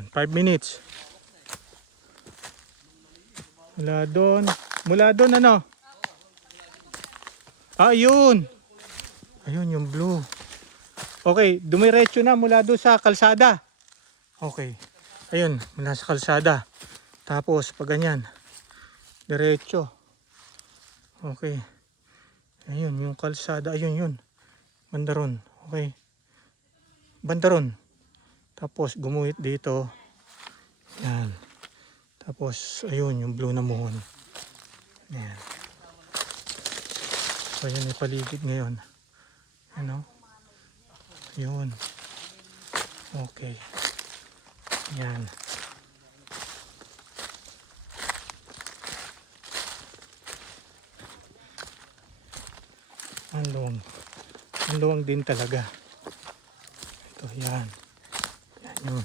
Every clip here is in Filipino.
Yan, 5 minutes. Mula doon ano? Ayun. Ayun yung blue. Okay, dumiretso na mula doon sa kalsada. Okay. Ayun, mula sa kalsada. Tapos pag ganyan, diretso. Okay. Ayun, yung kalsada, ayun yun. Bandaron. Okay. Bandaron. Tapos gumuhit dito. Yan. Tapos ayun yung blue na muhon. Yan. So yan yung paligid ngayon. Ano? Yun. Okay. Yan. Ang luwang. Ang luwang din talaga. Ito, yan. Yan yung.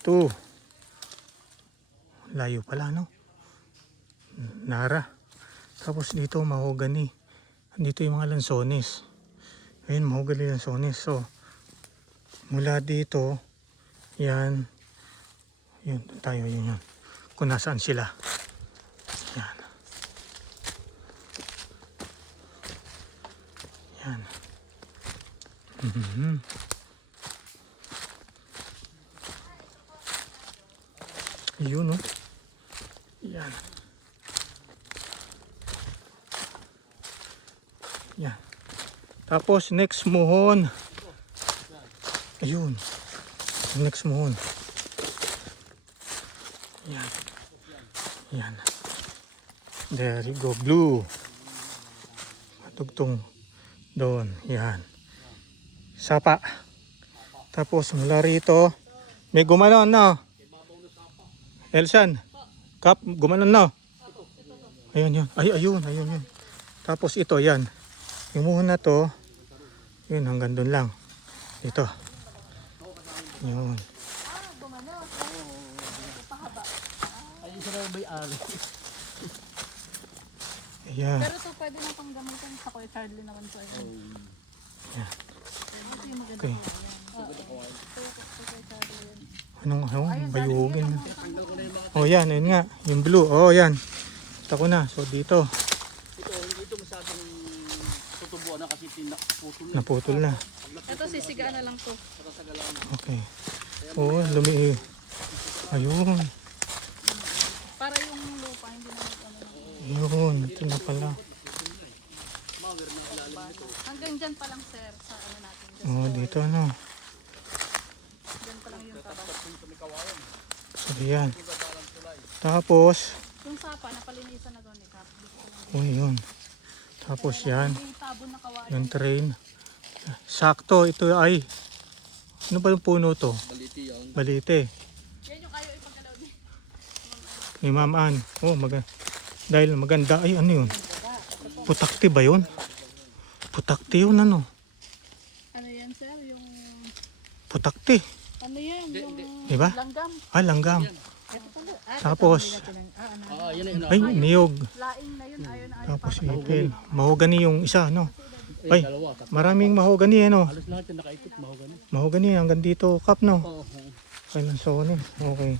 Ito. Layo pala, no? Nara. Tapos dito, mahogany. Dito yung mga lansones. Ayun, mahogany lansones. So, mula dito, yan. Yun, tayo yun yun. Kung nasaan sila. Yan. Yan. Yun, no? Yan. Yan. Tapos next muhon. Ayun. Next muhon. Yan. Yan. There you go. Blue. Matugtong doon. Yan. Sapa. Tapos mula rito. May gumanon na. Elsan. Kap, gumanon na. Ayun yun. Ayun yun. Tapos ito, yan. Yung muhon na to, yun, hanggang doon lang. Ito. Yun. Ay, isa na may ari. Ayan. Pero ito pwede na pang gamitin sa Kuya Charlie naman po. Ayan. Okay. Okay. Anong bayugin? Oh, yan, yun nga. Yung blue. Oh, yan. Kita ko na. So, dito. Ito, hindi ito masyadong tutubuan na kasi pinaputol na. Naputol na. Ito sisigaan na lang po. Okay. Oh, lumi. Ayun. Para yung lupa hindi na ano. Ayun. Ito na pala. Hanggang dyan pa lang sir sa ano natin. Oh, dito ano. Dyan pa lang yung taba. So, yan. Tapos, Yung sapa napalinisan na doon ni Kap. oh, yun. Tapos yan. Yung tabon na kawain. Yung train. Sakto. Ito ay, ano ba yung puno to? Baliti yan. Balite. Yan yung kayo ipagkalaw ni. Ni Ma'am Ann. Oh, dahil maganda. Ay, ano yun? Putakti ba yun? Putakti yun, ano? Ano yan sir? Yung Putakti. ano yan? Yung Diba? langgam. Ah, langgam. Ito pala. Tapos, Yan na yun. ay, niyog. Laing na yun. Ayun na. Tapos, ipil. Mahogany yung isa, no? Ay, Dalawa. maraming mahogany, no? Halos lahat yung nakaikot, mahogany. Mahogany hanggang dito, Kap, no? Oo. Kailan sones. Okay.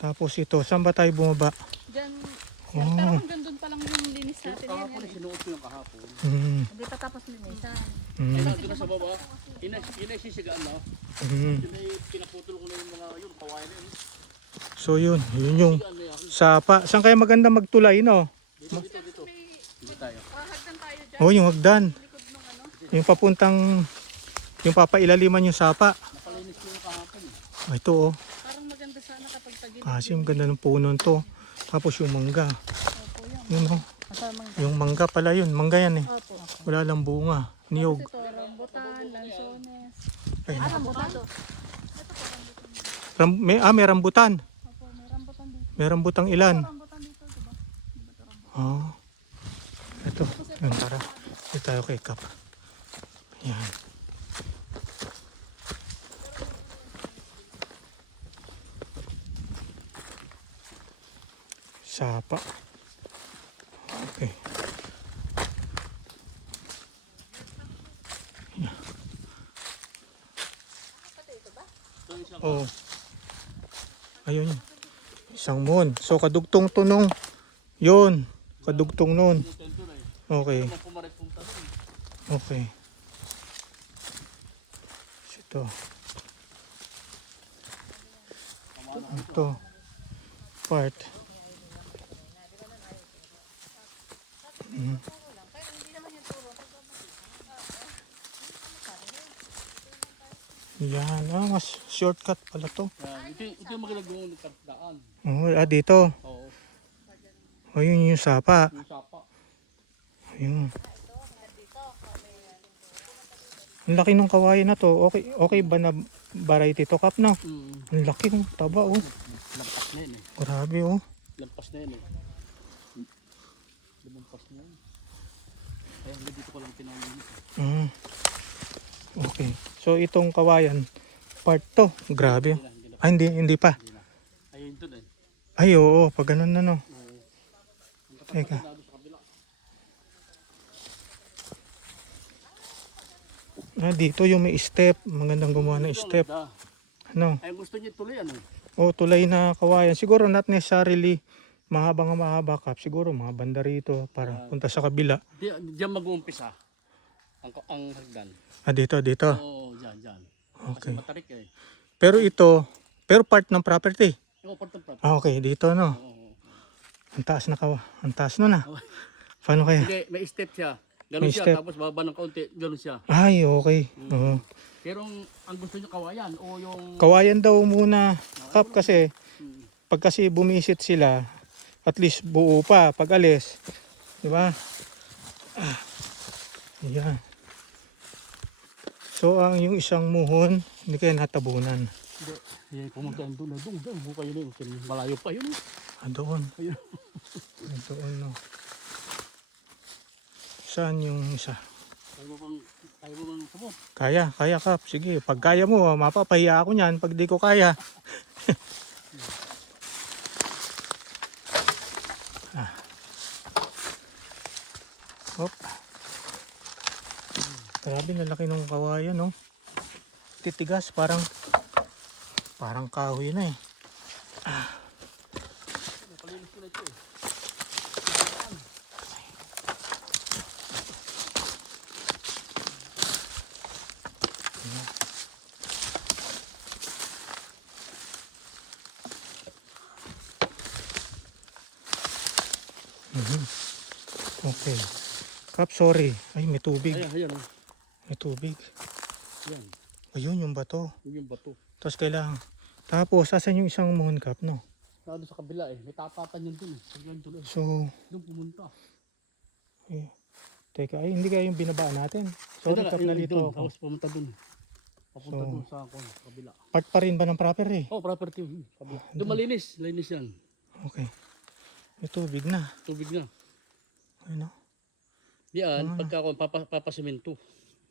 Tapos ito, saan ba tayo bumaba? Dyan. Oh. Pero hanggang doon pa lang yung linis natin yan. Kahapon, sinuot ko yung kahapon. Hindi pa tapos linisan. Ay, nandun na sa baba. Yun ay sisigaan na. Yun ay pinaputol ko na yung mga yun, kawain na yun. So yun yung sapa. Saan kaya maganda magtulay, no? Dito. Dito tayo. Hagdan tayo dyan. Oh, yung hagdan. Likod nung ano. Yung papuntang, yung papailaliman yung sapa. Napalinis ko yung kahapon. Oh, ito, oh. Parang maganda sana kapag tagilid. Kasi yung ganda ng puno to. Tapos yung mangga. Opo yan. Yun, oh. Kasamang. Yung mangga pala yun. Mangga yan, eh. Opo. Wala lang bunga. Niyog. Ito, rambutan, lansones. Ay, Rambutan. may rambutan. Opo, may rambutan dito. May rambutang ilan? Rambutan dito, diba? Oh. Ito. Yun, tara. Ito tayo kay Kap. Yan. Sapa. Okay. Yan. Oh. Ayun. Isang muhon. So kadugtong to nung yun. Kadugtong nun. Okay. Okay. Ito. Ito. Part. Yan. Ah, mas shortcut pala to. Ito yung magandang ng daan. Oh, dito. Oo. O, yun yung sapa. Yung sapa. Ayun. Ang laki ng kawayan na to. Okay, okay ba na variety to, Kap, no? Ang laki ng taba, oh. Lampas na yun eh. Grabe, oh. Lampas na yun eh. Lumampas na yun. Kaya dito ko lang pinangyayari. Okay. So itong kawayan, part to. Grabe. Ah, hindi pa. Ayun to eh. Ay, oo. Pag ganun na, no. Ang Teka. katapos sa kabila. Ah, dito yung may step. Magandang gumawa ng step. Ano? Ay gusto niya tuloy ano. O, tulay na kawayan. Siguro not necessarily mahaba, Kap. Siguro mga banda rito para punta sa kabila. Diyan mag-uumpisa. Ang hagdan. Ah, dito. Oo, dyan. Okay. Kasi matarik eh. Pero part ng property. Oo, part ng property. Ah, okay. Dito, no. Oo. Ang taas na Ang taas nun, ah. Paano kaya? Hindi, may step siya. Ganun May siya, step. tapos baba ng kaunti, ganun siya. Ay, okay. Oo. Pero ang gusto niya kawayan o yung... Kawayan daw muna, Kap, kasi Hmm. pag kasi bumisit sila, at least buo pa pag alis. Di ba? Ayan. So, yung isang muhon, hindi kaya natabunan. Hindi. Yan, pumunta yung doon. Bukay yun. Malayo pa yun. Ah, doon. Ayun. Doon, no. Saan yung isa? Kaya mo bang sabot? Kaya, Kap. Sige, pag kaya mo, mapapahiya ako niyan pag di ko kaya. Hop. Grabe, nalaki ng kawayan, no? Titigas, parang kahoy na eh. Napalinis ko na ito eh. Okay. Kap, sorry. Ay, may tubig. Ayan. May tubig. Yan. Ayun, yung bato. Yung bato. Tapos kailangan. Tapos, asan yung isang moon, Kap, no? Nado sa kabila eh. May tapatan yun dun eh. Pagyan dun eh. So, Doon pumunta. eh, teka, ay, hindi kaya yung binabaan natin. Sorry, Kap, nalito ako. Tapos pumunta dun. Papunta So, dun sa kabila. Part pa rin ba ng property? Oh, property yun. Kabila. Doon malinis. Linis yan. Okay. May tubig na. Tubig na. Ano? Yan, pagka ako papasimento.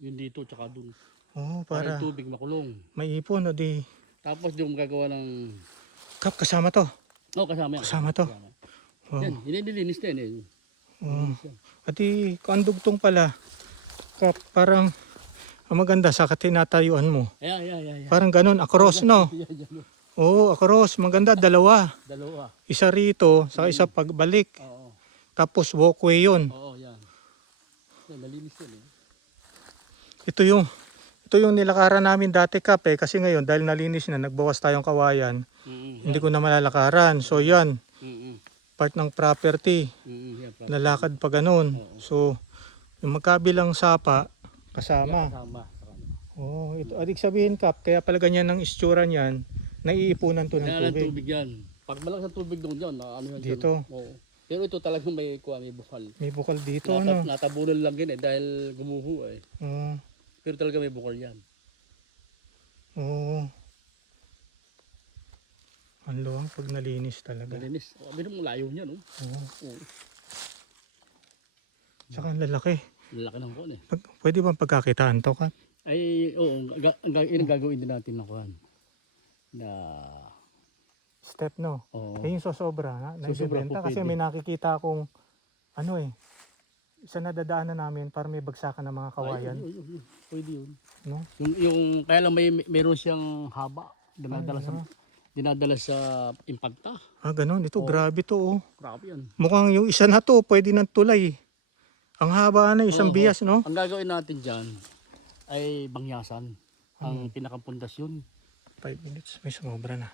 Yun dito, tsaka dun. Oo, Para para yung tubig makulong. may ipon, o di. Tapos yung gagawa ng... Kap, kasama to. Oh, kasama yan. Kasama to. Wow. Yan, nililinis na yan eh. Nililinis yan. At kung ang dugtong pala, Kap, parang ang maganda sa tinatayuan mo. Yeah. Parang ganun, across, no? Yan. Oo, across. Maganda, dalawa. Dalawa. Isa rito, sa isa pagbalik. Oo. Tapos walkway yun. Oo, yan. Yan, nalinis yan eh. Ito yung nilakaran namin dati, Kap, eh. Kasi ngayon, dahil nalinis na, nagbawas tayong kawayan. Hindi ko na malalakaran. So, yan. Part ng property. Yan, Lalakad pa ganun. So, yung magkabilang sapa, kasama. kasama. Oh, ito. Adik sabihin, Kap, kaya pala ganyan ang istura niyan, naiipunan to ng Yan ang tubig. tubig yan. Pag malakas ang tubig doon dyan, ano yan dyan. Dito. Oo. Pero ito talagang may bukal. May bukal dito, ano? Natabunan lang yan eh, dahil gumuho eh. Oo. Pero talaga may bukal yan. Oo. Ang luwang pag nalinis talaga. Malinis. Sabi mo layo niya, no? Oo. Oo. Tsaka ang lalaki. Lalaki ng kuwan eh. Pwede bang pagkakitaan to, Kap? Ay, oo. Ang gagawin din natin na kuwan. Na... Step, no? Oo. Eh, yung sosobra, Sosobra naibibenta. po Kasi pwede. may nakikita akong, ano eh, sa nadadaanan namin para may bagsakan ng mga kawayan. Ay, pwede yun. No? Kaya lang mayroon siyang haba. Dinadala sa... dinadala sa Impagta. Ah, ganun. Ito, Oo. grabe to, oh. Grabe yan. Mukhang yung isa na to, pwede ng tulay. Ang haba na, isang Oo. bias, no? Ang gagawin natin dyan ay bangyasan. Ang pinakapundasyon. 5 minutes, may sumobra na.